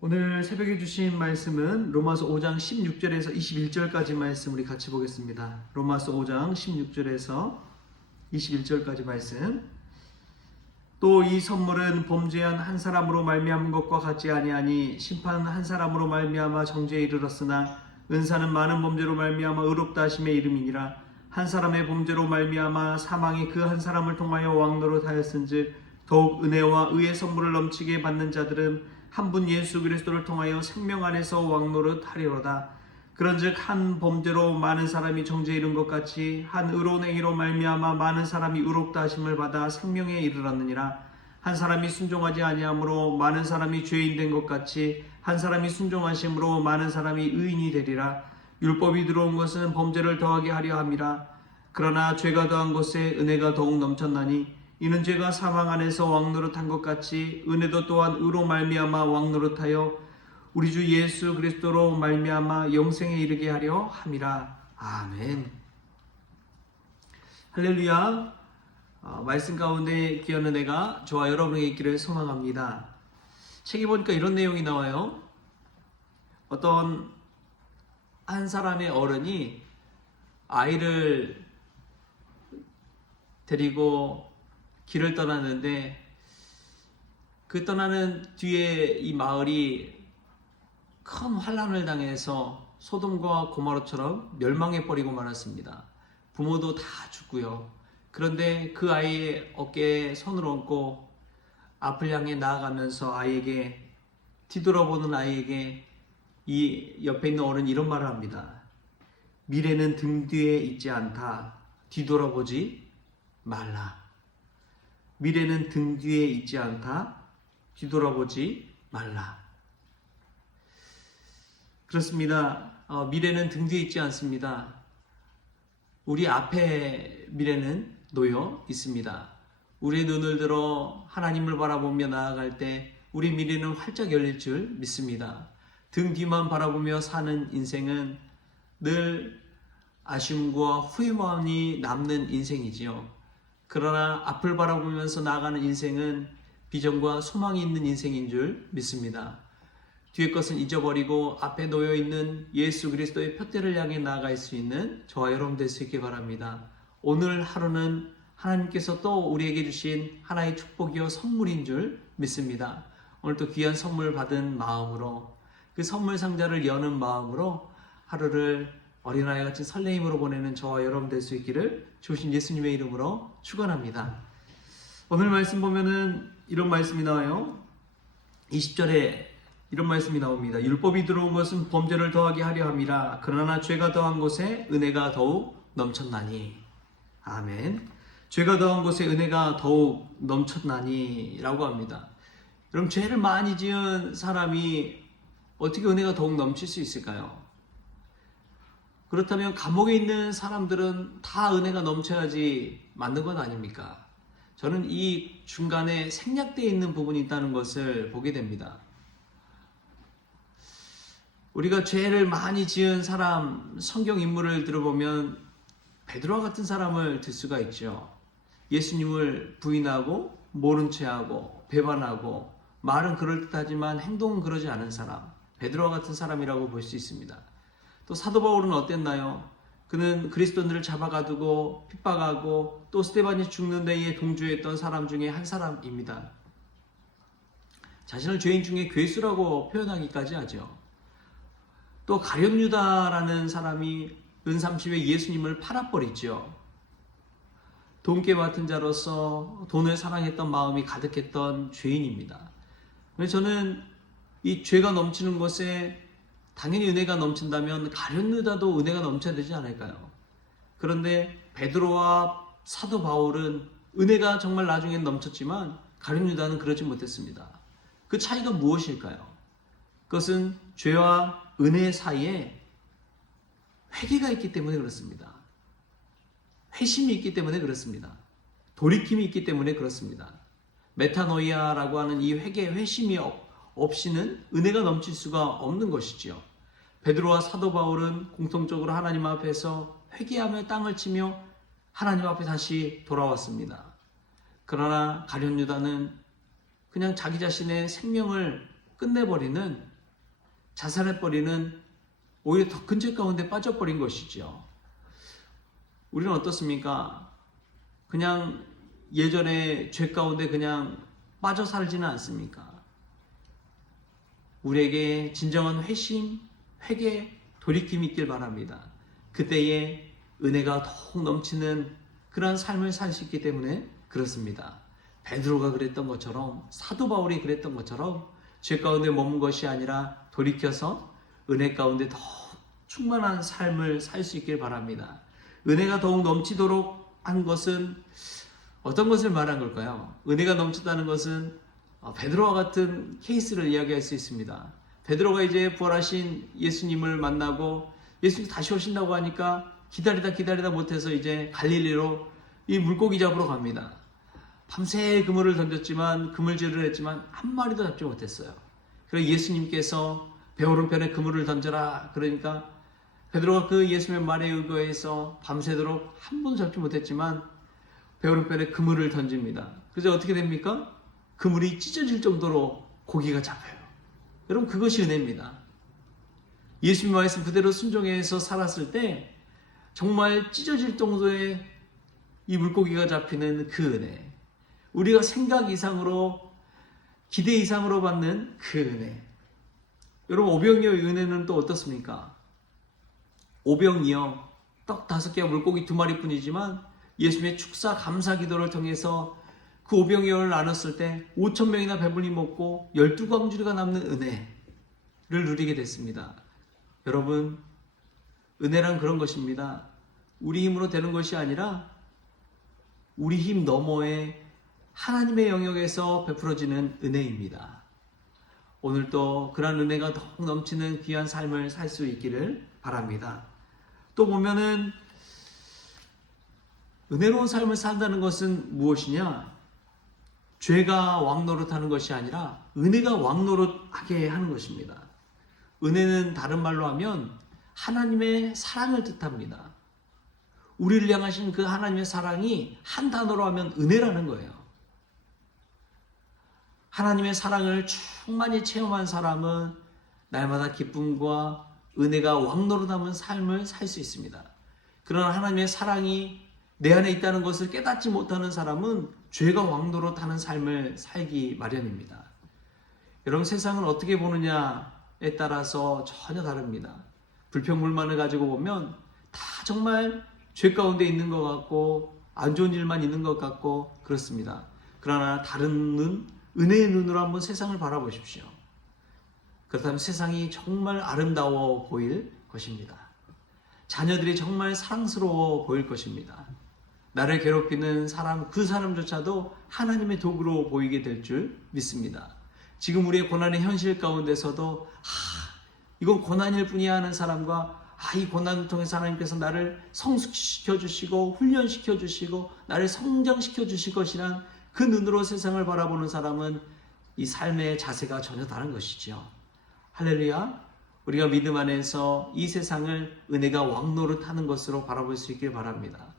오늘 새벽에 주신 말씀은 로마서 5장 16절에서 21절까지 말씀 우리 같이 보겠습니다. 로마서 5장 16절에서 21절까지 말씀. 또 이 선물은 범죄한 한 사람으로 말미암은 것과 같지 아니하니 심판 한 사람으로 말미암아 정죄에 이르렀으나 은사는 많은 범죄로 말미암아 의롭다 하심의 이름이니라. 한 사람의 범죄로 말미암아 사망이 그 한 사람을 통하여 왕노릇하였은즉 더욱 은혜와 의의 선물을 넘치게 받는 자들은 한 분 예수 그리스도를 통하여 생명 안에서 왕노릇하리로다. 그런즉 한 범죄로 많은 사람이 정죄에 이른 것 같이 한 의로운 행위로 말미암아 많은 사람이 의롭다 하심을 받아 생명에 이르렀느니라. 한 사람이 순종하지 아니함으로 많은 사람이 죄인 된 것 같이 한 사람이 순종하심으로 많은 사람이 의인이 되리라. 율법이 들어온 것은 범죄를 더하게 하려 함이라. 그러나 죄가 더한 것에 은혜가 더욱 넘쳤나니 이는 죄가 사망 안에서 왕노릇한 것 같이 은혜도 또한 의로 말미암아 왕노릇하여 우리 주 예수 그리스도로 말미암아 영생에 이르게 하려 함이라. 아멘. 할렐루야. 말씀 가운데 귀한 은혜가 저와 여러분에게 있기를 소망합니다. 책에 보니까 이런 내용이 나와요. 어떤 한 사람의 어른이 아이를 데리고 길을 떠났는데 그 떠나는 뒤에 이 마을이 큰 환란을 당해서 소돔과 고모라처럼 멸망해 버리고 말았습니다. 부모도 다 죽고요. 그런데 그 아이의 어깨에 손을 얹고 앞을 향해 나아가면서 아이에게 뒤돌아보는 아이에게 이 옆에 있는 어른이 이런 말을 합니다. 미래는 등 뒤에 있지 않다. 뒤돌아보지 말라. 미래는 등 뒤에 있지 않다. 뒤돌아보지 말라. 그렇습니다. 미래는 등 뒤에 있지 않습니다. 우리 앞에 미래는 놓여 있습니다. 우리의 눈을 들어 하나님을 바라보며 나아갈 때 우리 미래는 활짝 열릴 줄 믿습니다. 등 뒤만 바라보며 사는 인생은 늘 아쉬움과 후회만이 남는 인생이지요. 그러나 앞을 바라보면서 나아가는 인생은 비전과 소망이 있는 인생인 줄 믿습니다. 뒤의 것은 잊어버리고 앞에 놓여있는 예수 그리스도의 푯대를 향해 나아갈 수 있는 저와 여러분 될 수 있기 바랍니다. 오늘 하루는 하나님께서 또 우리에게 주신 하나의 축복이요 선물인 줄 믿습니다. 오늘 또 귀한 선물 받은 마음으로 그 선물 상자를 여는 마음으로 하루를 어린아이 같이 설레임으로 보내는 저와 여러분 될 수 있기를 주신 예수님의 이름으로 축원합니다. 오늘 말씀 보면은 이런 말씀이 나와요. 20절에 이런 말씀이 나옵니다. 율법이 들어온 것은 범죄를 더하게 하려 함이라. 그러나 죄가 더한 곳에 은혜가 더욱 넘쳤나니. 아멘. 죄가 더한 곳에 은혜가 더욱 넘쳤나니 라고 합니다. 그럼 죄를 많이 지은 사람이 어떻게 은혜가 더욱 넘칠 수 있을까요? 그렇다면 감옥에 있는 사람들은 다 은혜가 넘쳐야지 맞는 건 아닙니까? 저는 이 중간에 생략되어 있는 부분이 있다는 것을 보게 됩니다. 우리가 죄를 많이 지은 사람, 성경 인물을 들어보면 베드로와 같은 사람을 들 수가 있죠. 예수님을 부인하고 모른 체하고 배반하고 말은 그럴듯하지만 행동은 그러지 않은 사람, 베드로와 같은 사람이라고 볼 수 있습니다. 또 사도 바울은 어땠나요? 그는 그리스도인들을 잡아가두고 핍박하고 또 스데반이 죽는 데에 동조했던 사람 중에 한 사람입니다. 자신을 죄인 중에 괴수라고 표현하기까지 하죠. 또 가룟 유다라는 사람이 은삼십에 예수님을 팔아버리죠. 돈깨 맡은 자로서 돈을 사랑했던 마음이 가득했던 죄인입니다. 저는 이 죄가 넘치는 것에 당연히 은혜가 넘친다면 가룟 유다도 은혜가 넘쳐야 되지 않을까요? 그런데 베드로와 사도 바울은 은혜가 정말 나중엔 넘쳤지만 가룟 유다는 그러지 못했습니다. 그 차이가 무엇일까요? 그것은 죄와 은혜 사이에 회개가 있기 때문에 그렇습니다. 회심이 있기 때문에 그렇습니다. 돌이킴이 있기 때문에 그렇습니다. 메타노이아라고 하는 이 회심이 없이는 은혜가 넘칠 수가 없는 것이지요. 베드로와 사도 바울은 공통적으로 하나님 앞에서 회개하며 땅을 치며 하나님 앞에 다시 돌아왔습니다. 그러나 가룟 유다는 그냥 자기 자신의 생명을 끝내버리는 자살해버리는 오히려 더 큰 죄 가운데 빠져버린 것이죠. 우리는 어떻습니까? 그냥 예전에 죄 가운데 그냥 빠져 살지는 않습니까? 우리에게 진정한 회심, 회개, 돌이킴이 있길 바랍니다. 그때에 은혜가 더욱 넘치는 그런 삶을 살 수 있기 때문에 그렇습니다. 베드로가 그랬던 것처럼, 사도 바울이 그랬던 것처럼 죄 가운데 머문 것이 아니라 돌이켜서 은혜 가운데 더 충만한 삶을 살 수 있길 바랍니다. 은혜가 더욱 넘치도록 한 것은 어떤 것을 말한 걸까요? 은혜가 넘쳤다는 것은 베드로와 같은 케이스를 이야기할 수 있습니다. 베드로가 이제 부활하신 예수님을 만나고 예수님 다시 오신다고 하니까 기다리다 못해서 이제 갈릴리로 이 물고기 잡으러 갑니다. 밤새 그물을 던졌지만 그물질을 했지만 한 마리도 잡지 못했어요. 그래서 예수님께서 배 오른편에 그물을 던져라 그러니까 베드로가 그 예수님의 말에 의거해서 밤새도록 한 번도 잡지 못했지만 배 오른편에 그물을 던집니다. 그래서 어떻게 됩니까? 그물이 찢어질 정도로 고기가 잡혀요. 여러분, 그것이 은혜입니다. 예수님 말씀 그대로 순종해서 살았을 때 정말 찢어질 정도의 이 물고기가 잡히는 그 은혜, 우리가 생각 이상으로 기대 이상으로 받는 그 은혜. 여러분, 오병이어의 은혜는 또 어떻습니까? 오병이어 떡 5개와 물고기 2마리 뿐이지만 예수님의 축사 감사 기도를 통해서 그 오병이어를 나눴을 때 5,000명이나 배불리 먹고 12광주리가 남는 은혜를 누리게 됐습니다. 여러분, 은혜란 그런 것입니다. 우리 힘으로 되는 것이 아니라 우리 힘 너머에 하나님의 영역에서 베풀어지는 은혜입니다. 오늘도 그런 은혜가 더욱 넘치는 귀한 삶을 살 수 있기를 바랍니다. 또 보면은 은혜로운 삶을 산다는 것은 무엇이냐? 죄가 왕노릇하는 것이 아니라 은혜가 왕노릇하게 하는 것입니다. 은혜는 다른 말로 하면 하나님의 사랑을 뜻합니다. 우리를 향하신 그 하나님의 사랑이 한 단어로 하면 은혜라는 거예요. 하나님의 사랑을 충만히 체험한 사람은 날마다 기쁨과 은혜가 왕노릇하는 삶을 살 수 있습니다. 그러나 하나님의 사랑이 내 안에 있다는 것을 깨닫지 못하는 사람은 죄가 왕노릇하는 삶을 살기 마련입니다. 여러분, 세상을 어떻게 보느냐에 따라서 전혀 다릅니다. 불평불만을 가지고 보면 다 정말 죄 가운데 있는 것 같고 안 좋은 일만 있는 것 같고 그렇습니다. 그러나 다른 눈, 은혜의 눈으로 한번 세상을 바라보십시오. 그렇다면 세상이 정말 아름다워 보일 것입니다. 자녀들이 정말 사랑스러워 보일 것입니다. 나를 괴롭히는 사람, 그 사람조차도 하나님의 도구로 보이게 될 줄 믿습니다. 지금 우리의 고난의 현실 가운데서도 이건 고난일 뿐이야 하는 사람과 이 고난을 통해서 하나님께서 나를 성숙시켜 주시고 훈련시켜 주시고 나를 성장시켜 주실 것이란 그 눈으로 세상을 바라보는 사람은 이 삶의 자세가 전혀 다른 것이죠. 할렐루야. 우리가 믿음 안에서 이 세상을 은혜가 왕노릇하는 것으로 바라볼 수 있길 바랍니다.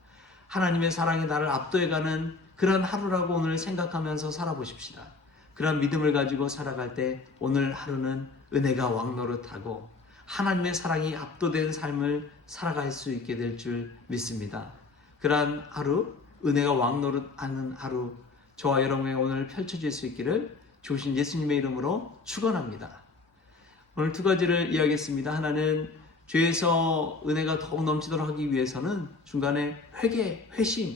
하나님의 사랑이 나를 압도해가는 그런 하루라고 오늘 생각하면서 살아보십시다. 그런 믿음을 가지고 살아갈 때 오늘 하루는 은혜가 왕노릇하고 하나님의 사랑이 압도된 삶을 살아갈 수 있게 될 줄 믿습니다. 그러한 하루, 은혜가 왕노릇하는 하루, 저와 여러분의 오늘 펼쳐질 수 있기를 주신 예수님의 이름으로 축원합니다. 오늘 2가지를 이야기했습니다. 하나는 죄에서 은혜가 더욱 넘치도록 하기 위해서는 중간에 회개, 회심,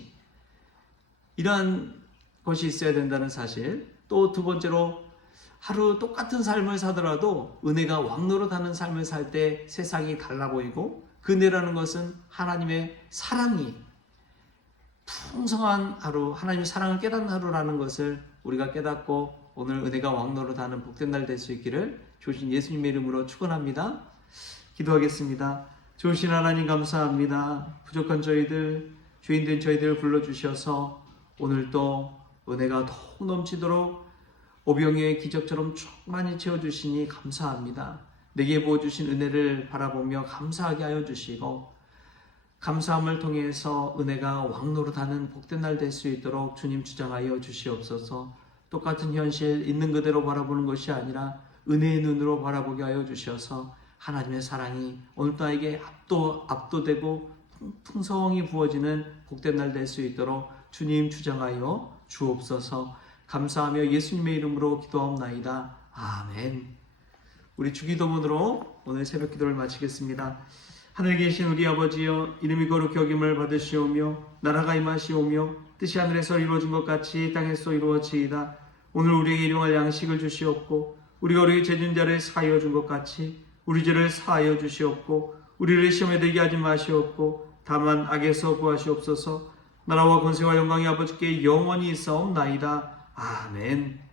이러한 것이 있어야 된다는 사실. 또 2번째로 하루 똑같은 삶을 사더라도 은혜가 왕노릇하는 삶을 살 때 세상이 달라 보이고 그 은혜라는 것은 하나님의 사랑이 풍성한 하루, 하나님의 사랑을 깨닫는 하루라는 것을 우리가 깨닫고 오늘 은혜가 왕노릇하는 복된 날 될 수 있기를 주신 예수님의 이름으로 축원합니다. 기도하겠습니다. 좋으신 하나님 감사합니다. 부족한 저희들, 죄인된 저희들을 불러주셔서 오늘도 은혜가 더욱 넘치도록 오병이어의 기적처럼 충만히 채워주시니 감사합니다. 내게 부어주신 은혜를 바라보며 감사하게 하여 주시고 감사함을 통해서 은혜가 왕노릇하는 복된 날 될 수 있도록 주님 주장하여 주시옵소서. 똑같은 현실 있는 그대로 바라보는 것이 아니라 은혜의 눈으로 바라보게 하여 주셔서 하나님의 사랑이 오늘 나에게 압도되고 풍성히 부어지는 복된 날 될 수 있도록 주님 주장하여 주옵소서. 감사하며 예수님의 이름으로 기도하옵나이다. 아멘. 우리 주기도문으로 오늘 새벽 기도를 마치겠습니다. 하늘에 계신 우리 아버지여, 이름이 거룩히 여김을 받으시오며 나라가 임하시오며 뜻이 하늘에서 이루어진 것 같이 땅에서 이루어지이다. 오늘 우리에게 일용할 양식을 주시옵고 우리가 우리의 죄진 자를 사하여 준 것 같이 우리 죄를 사하여 주시옵고 우리를 시험에 들게 하지 마시옵고 다만 악에서 구하시옵소서. 나라와 권세와 영광이 아버지께 영원히 있사옵나이다. 아멘.